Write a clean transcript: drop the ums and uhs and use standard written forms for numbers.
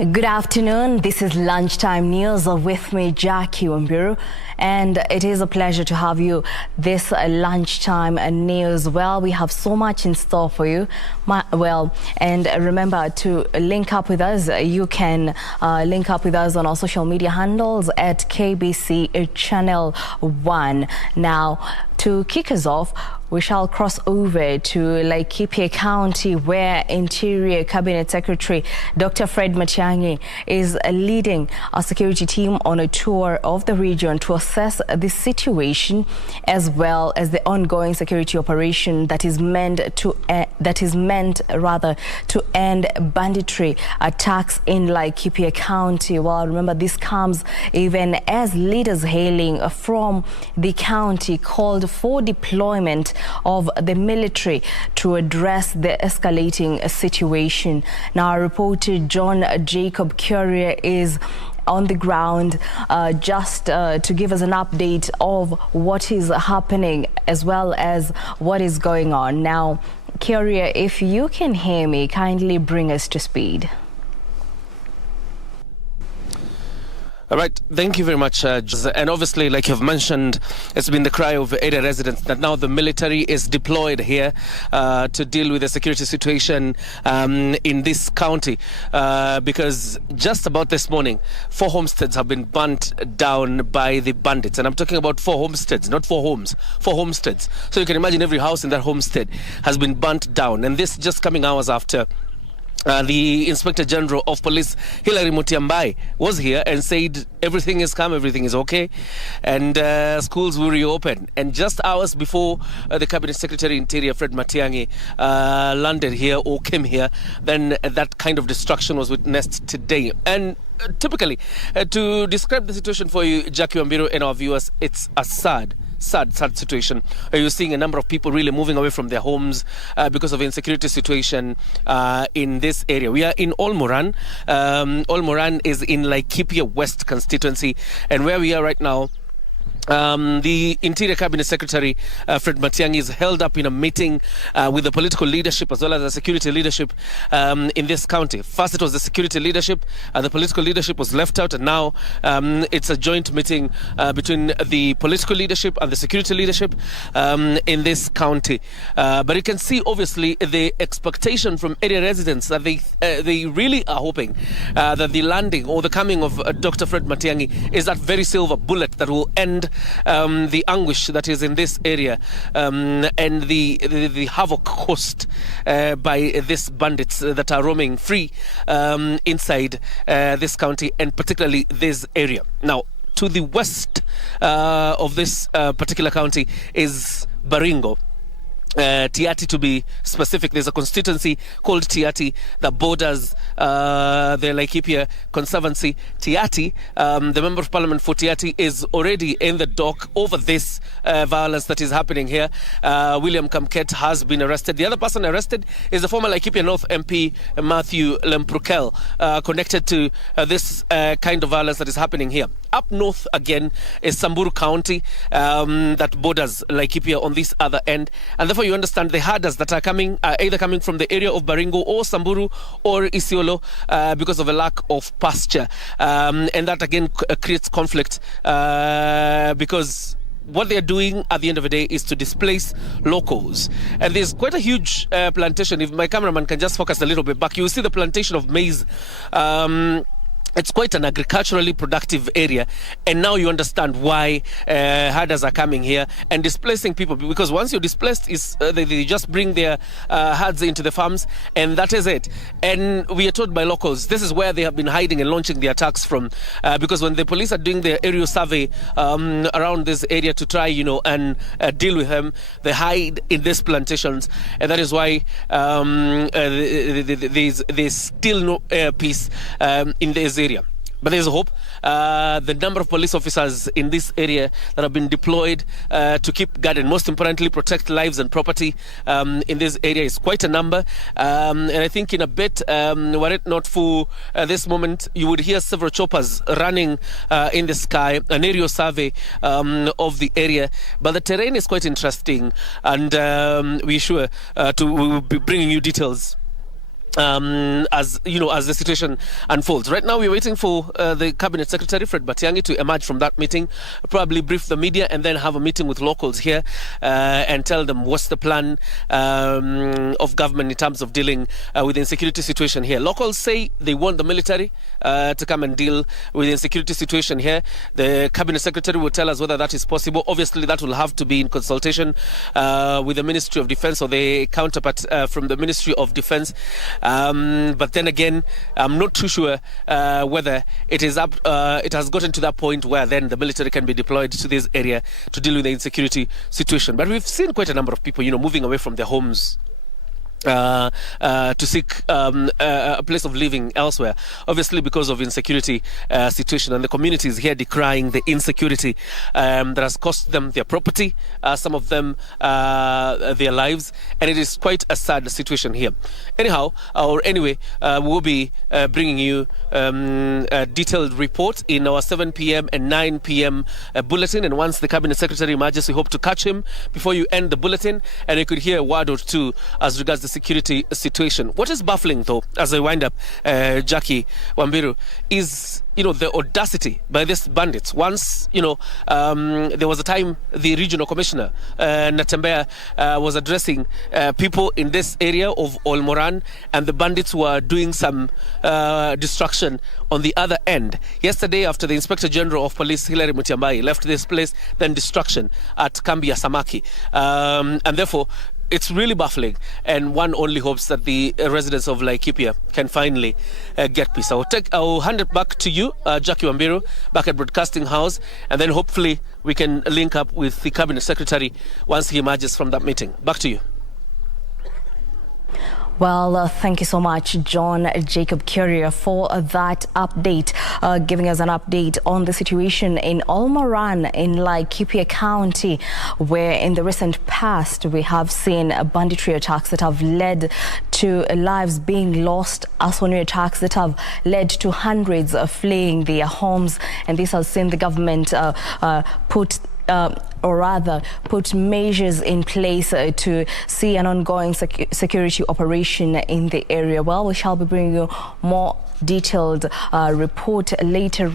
Good afternoon. This is Lunchtime News with me, Jackie Wambiru, and it is a pleasure to have you this Lunchtime News. Well, we have so much in store for you. And remember to link up with us. You can link up with us on our social media handles at KBC Channel 1. Now, to kick us off, we shall cross over to Laikipia County, where Interior Cabinet Secretary Dr. Fred Matiangi is leading a security team on a tour of the region to assess the situation as well as the ongoing security operation that is meant to end banditry attacks in Laikipia County. Well, remember, this comes even as leaders hailing from the county called for deployment of the military to address the escalating situation. Now, our reporter John Jacob Courier is on the ground just to give us an update of what is happening as well as what is going on. Now, Courier, if you can hear me, kindly bring us to speed. All right, thank you very much. And obviously, like you've mentioned, it's been the cry of area residents that now the military is deployed here to deal with the security situation in this county. Because just about this morning, 4 homesteads have been burnt down by the bandits. And I'm talking about 4 homesteads, not 4 homes, 4 homesteads. So you can imagine every house in that homestead has been burnt down. And this just coming hours after the Inspector General of Police, Hilary Mutyambai, was here and said everything is calm, everything is okay, and schools will reopen. And just hours before the Cabinet Secretary Interior, Fred Matiangi, landed here or came here, then that kind of destruction was witnessed today. And typically, to describe the situation for you, Jackie Wambiru and our viewers, it's a sad situation. You're seeing a number of people really moving away from their homes because of insecurity situation in this area. We are in Olmoran. Olmoran is in Laikipia West constituency, and where we are right now, the Interior Cabinet Secretary Fred Matiangi is held up in a meeting with the political leadership as well as the security leadership in this county. First it was the security leadership, the political leadership was left out, and now it's a joint meeting between the political leadership and the security leadership in this county. But you can see obviously the expectation from area residents that they really are hoping that the landing or the coming of Dr. Fred Matiangi is that very silver bullet that will end the anguish that is in this area and the havoc caused by these bandits that are roaming free inside this county and particularly this area. Now, to the west of this particular county is Baringo. Tiati, to be specific. There's a constituency called Tiati that borders the Laikipia Conservancy. Tiati, the Member of Parliament for Tiati, is already in the dock over this violence that is happening here. William Kamket has been arrested. The other person arrested is the former Laikipia North MP Matthew Lemprukel, connected to this kind of violence that is happening here. Up north again is Samburu County that borders Laikipia on this other end, and therefore you understand the herders that are coming are either coming from the area of Baringo or Samburu or Isiolo because of a lack of pasture, and that again creates conflict because what they're doing at the end of the day is to displace locals. And there's quite a huge plantation. If my cameraman can just focus a little bit back, you'll see the plantation of maize. It's quite an agriculturally productive area, and now you understand why herders are coming here and displacing people, because once you're displaced, they just bring their herds into the farms, and that is it. And we are told by locals this is where they have been hiding and launching the attacks from, because when the police are doing their aerial survey around this area to try, and deal with them, they hide in these plantations, and that is why there's still no peace in this area. But there's hope. The number of police officers in this area that have been deployed to keep guard and most importantly protect lives and property in this area is quite a number. And I think in a bit, were it not for this moment, you would hear several choppers running in the sky, an aerial survey of the area. But the terrain is quite interesting, and we're sure we will be bringing you details as the situation unfolds. Right now, we're waiting for the Cabinet Secretary Fred Matiangi to emerge from that meeting, probably brief the media, and then have a meeting with locals here and tell them what's the plan of government in terms of dealing with the insecurity situation here. Locals say they want the military to come and deal with the insecurity situation here. The Cabinet Secretary will tell us whether that is possible. Obviously, that will have to be in consultation with the Ministry of Defense or the counterpart from the Ministry of Defense. But then again, I'm not too sure whether it has gotten to that point where then the military can be deployed to this area to deal with the insecurity situation. But we've seen quite a number of people, moving away from their homes to seek a place of living elsewhere, obviously because of insecurity situation, and the communities here decrying the insecurity that has cost them their property, some of them their lives, and it is quite a sad situation here. Anyway, we'll be bringing you a detailed report in our 7 p.m. and 9 p.m. Bulletin, and once the Cabinet Secretary emerges, we hope to catch him before you end the bulletin, and you could hear a word or two as regards the security situation. What is baffling, though, as I wind up, Jackie Wambiru, is the audacity by these bandits. Once there was a time the regional commissioner Natembea was addressing people in this area of Olmoran, and the bandits were doing some destruction on the other end. Yesterday, after the Inspector General of Police Hilary Mutyambai left this place, then destruction at Kambi ya Samaki, and therefore it's really baffling, and one only hopes that the residents of Laikipia can finally get peace. I'll hand it back to you, Jackie Wambiru, back at Broadcasting House, and then hopefully we can link up with the Cabinet Secretary once he emerges from that meeting. Back to you. Well, thank you so much, John Jacob Courier, for that update, giving us an update on the situation in Olmoran in Laikipia County, where in the recent past we have seen banditry attacks that have led to lives being lost, arson attacks that have led to hundreds fleeing their homes, and this has seen the government put measures in place to see an ongoing security operation in the area. Well, we shall be bringing you more detailed report later on.